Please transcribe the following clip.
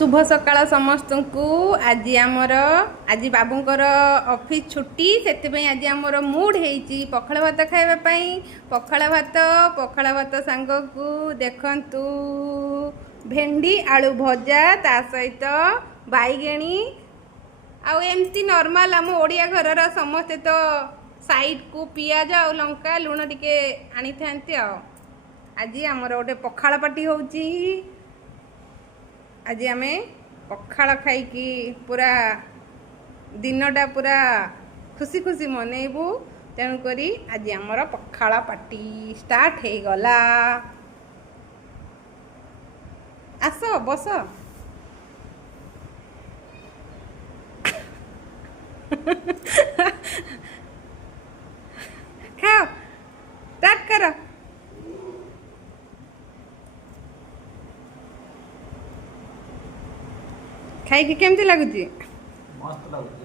शुभ सकाळ समस्त को आज आमर आज बाबूंकर ऑफिस छुट्टी से आज आमर मूड है पखाड़ भात खावाई पखाड़ भात सांग को देखंतु भेंडी आलू भजा ता सहित बैगेणी आमती नॉर्मल आम ओडिया घर समस्ते तो साइड को पियाज आ लंका लुण टिके आनी था आज आमर गोटे पखाड़ पार्टी होची। आज आम पखाड़ खाई पूरा दिनटा पूरा खुशी खुशी मनइबू तेणुक आज आमर पखाड़ पार्टी स्टार्ट हो गला। आस बस खाओ स्टार्ट करो। खाई केमती लगुच? मस्त लगुच।